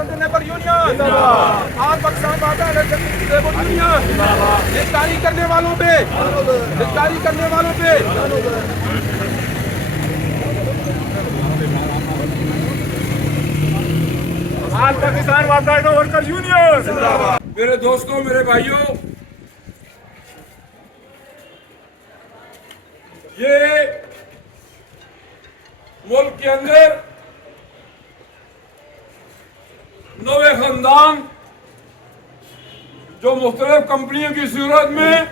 Central labour union, all Pakistan water labour union, गिरफ्तारी करने वालों पे, गिरफ्तारी करने वालों पे। All Pakistan water workers union. मेरे दोस्तों, मेरे भाइयों, ये मुल्क के अंदर नवे खानदान जो मुख्तलिफ कंपनियों की सूरत में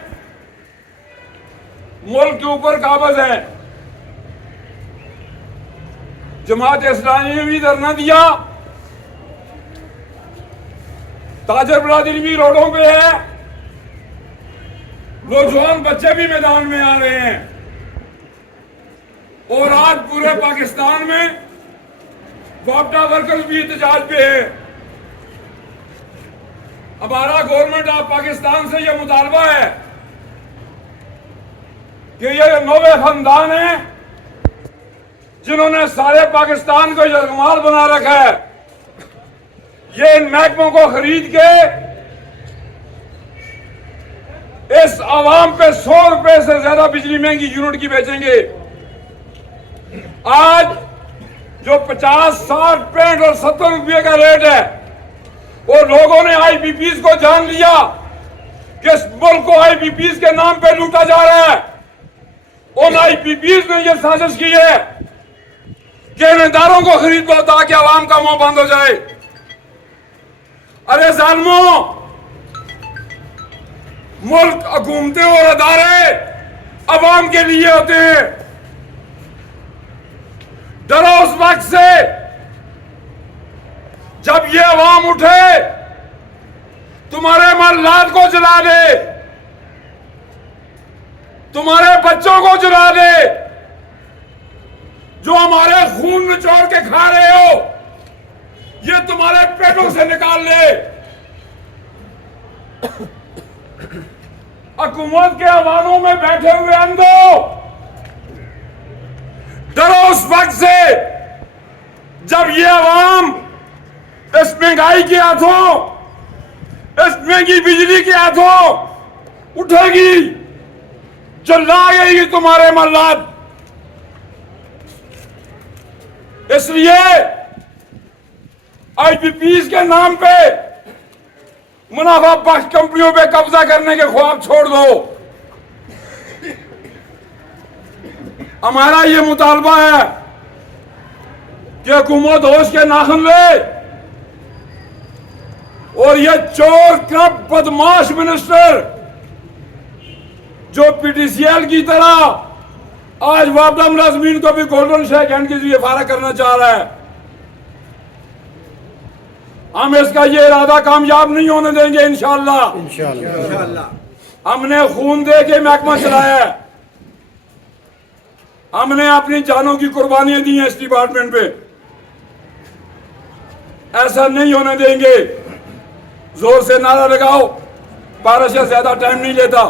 मुल्क के ऊपर काबज है। जमात इस्लामी ने भी धरना दिया, ताजर बरादरी भी रोडों पे है, नौजवान बच्चे भी मैदान में आ रहे हैं और आज पूरे पाकिस्तान में वापडा वर्कर्स भी एहतजाज पे है। हमारा गवर्नमेंट ऑफ पाकिस्तान से यह मुतालबा है कि ये नवे खानदान है जिन्होंने सारे पाकिस्तान को यरगमाल बना रखा है, ये इन महकमों को खरीद के इस आवाम पे 100 रुपए से ज्यादा बिजली महंगी यूनिट की बेचेंगे। आज जो 50, 60, 65 और 70 रुपये का रेट है, और लोगों ने आईपीपीज को जान लिया कि इस मुल्क को आईपीपीज के नाम पे लूटा जा रहा है। उन आईपीपीज ने यह साजिश की है कि इनादारों को खरीद लो ताकि आवाम का मुंह बंद हो जाए। अरे जालिमों, मुल्क, हुकूमतें और अदारे अवाम के लिए होते हैं। डरो उस वक्त से जब ये अवाम उठे, तुम्हारे महल्लात को जला दे, तुम्हारे बच्चों को जला दे, जो हमारे खून निचोड़ के खा रहे हो ये तुम्हारे पेटों से निकाल ले। हुकूमत के अवानों में बैठे हुए अंधों, डरो उस वक्त से जब ये अवाम इस महंगाई के हाथों, इस महंगी बिजली के हाथों उठेगी, चिल्लाएगी तुम्हारे महल्लात। इसलिए आईपीपीज के नाम पे मुनाफा बख्श कंपनियों पे कब्जा करने के ख्वाब छोड़ दो। हमारा ये मुतालबा है कि हुकूमत होश के नाखुन ले और ये चोर, करप्ट, बदमाश मिनिस्टर जो पीटीसीएल की तरह आज वापडा मुलाजमीन को भी गोल्डन शेक हैंड के जरिए फारा करना चाह रहा है, हम इसका ये इरादा कामयाब नहीं होने देंगे। इंशाअल्लाह हमने खून दे के महकमा चलाया है, हमने अपनी जानों की कुर्बानियां दी हैं इस डिपार्टमेंट पे, ऐसा नहीं होने देंगे। जोर से नारा लगाओ, बारिश से ज्यादा टाइम नहीं लेता,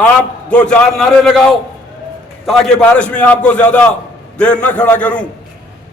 आप 2-4 नारे लगाओ ताकि बारिश में आपको ज्यादा देर न खड़ा करूं।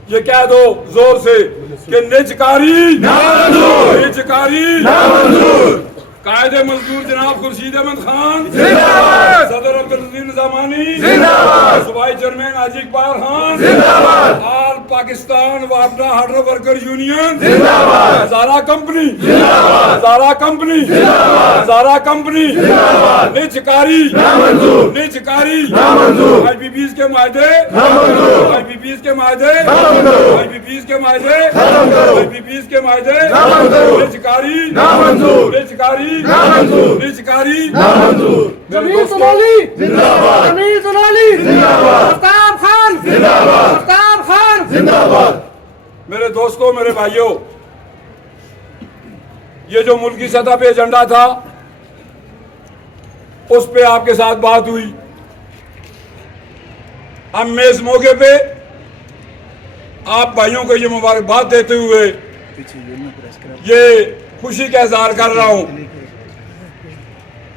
ये कह दो जोर से कि निजकारी ना मंजूर, निजकारी ना मंजूर। कायदे मजदूर जनाब खुर्शीद अहमद खान जिंदाबाद, सदर अब्दुल अजीज ज़मानी जिंदाबाद, सूबाई चेयरमैन हाजी इकबाल खान जिंदाबाद, ऑल पाकिस्तान वापडा हार्डर वर्कर यूनियन जिंदाबाद, हजारा कंपनी जिंदाबाद, हजारा कंपनी जिंदाबाद, हजारा कंपनी जिंदाबाद। निजकारी ना मंजूर, निजकारी ना मंजूर। आईपीपीज के मायदे ना मंजूर, आईपीपीज के मायदे ना मंजूर, आईपीपीज के मायदे ना मंजूर, आईपीपीज के मायदे ना मंजूर। निजकारी ना मंजूर, निजकारी ना मंजूर, निजकारी ना मंजूर। जमीन सुनाली जिंदाबाद, जमीन सुनाली जिंदाबाद, आफ्ताब खान जिंदाबाद, आफ्ताब खान जिंदाबाद। मेरे दोस्तों, मेरे भाइयों, ये जो मुल्की सतह पे एजेंडा था उस पे आपके साथ बात हुई। हम मैं इस मौके पे आप भाइयों को ये मुबारकबाद देते हुए ये खुशी का इजहार कर रहा हूं।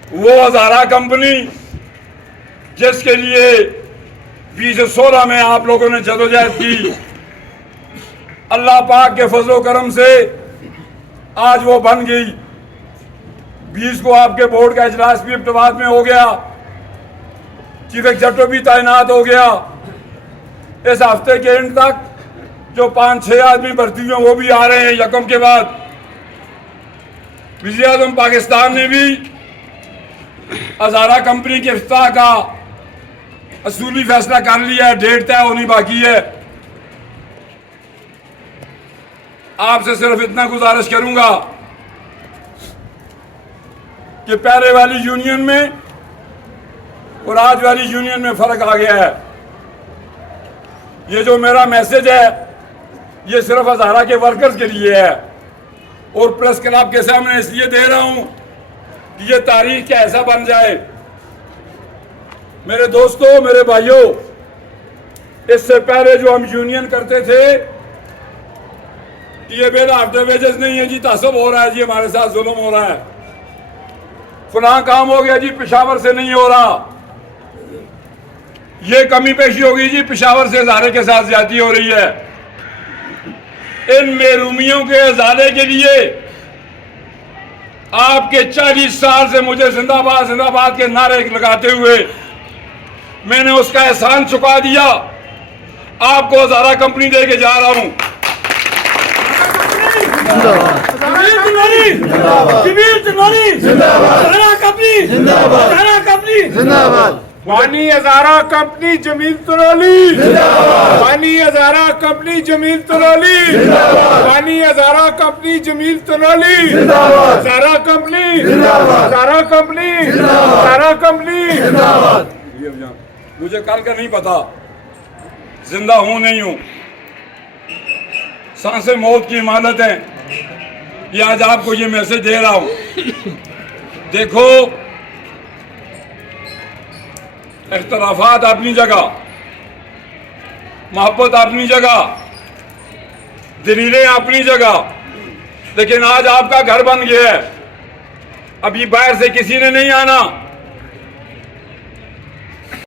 वो हजारा कंपनी जिसके लिए 2016 में आप लोगों ने जदोजहद की, अल्लाह पाक के फजलो करम से आज वो बन गई। 20 को आपके बोर्ड का इजलास भी इब्तिदाद में हो गया, चीफ एग्जीक्यूटिव भी तैनात हो गया। इस हफ्ते के एंड तक जो 5-6 आदमी भर्ती हुए वो भी आ रहे हैं यकम के बाद। वज़ीर आज़म पाकिस्तान ने भी हज़ारा कंपनी के इफ्ताह का असूली फैसला कर लिया है, डेट तय होनी बाकी है। आपसे सिर्फ इतना गुजारिश करूंगा कि पहले वाली यूनियन में और आज वाली यूनियन में फर्क आ गया है। ये जो मेरा मैसेज है ये सिर्फ हज़ारा के वर्कर्स के लिए है और प्रेस क्लब के सामने इसलिए दे रहा हूं कि ये तारीख क्या ऐसा बन जाए। मेरे दोस्तों, मेरे भाइयों, इससे पहले जो हम यूनियन करते थे ये बेला आफ्टर वेजेस नहीं है जी, तासब हो रहा है जी, हमारे साथ जुल्म हो रहा है, फलां काम हो गया जी, पेशावर से नहीं हो रहा, ये कमी पेशी हो गई जी, पेशावर से हज़ारे के साथ ज्यादती हो रही है। इन महरूमियों के अजाले के लिए आपके 40 साल से मुझे जिंदाबाद जिंदाबाद के नारे लगाते हुए मैंने उसका एहसान चुका दिया। आपको हज़ारा कंपनी दे के जा रहा हूं। वानी हज़ारा कंपनी जमील तनोली, वानी हज़ारा कंपनी जमील तनोली, वानी हज़ारा कंपनी जमील तनोली, हज़ारा कंपनी, हज़ारा कंपनी, हज़ारा कंपनी। मुझे कल का नहीं पता, जिंदा हूं नहीं हूं, सांसें मौत की इमानत है। ये आज आपको ये मैसेज दे रहा हूं। देखो, इख्तलाफात अपनी जगह, मोहब्बत अपनी जगह, दलीलें अपनी जगह, लेकिन आज आपका घर बन गया है। अभी बाहर से किसी ने नहीं आना।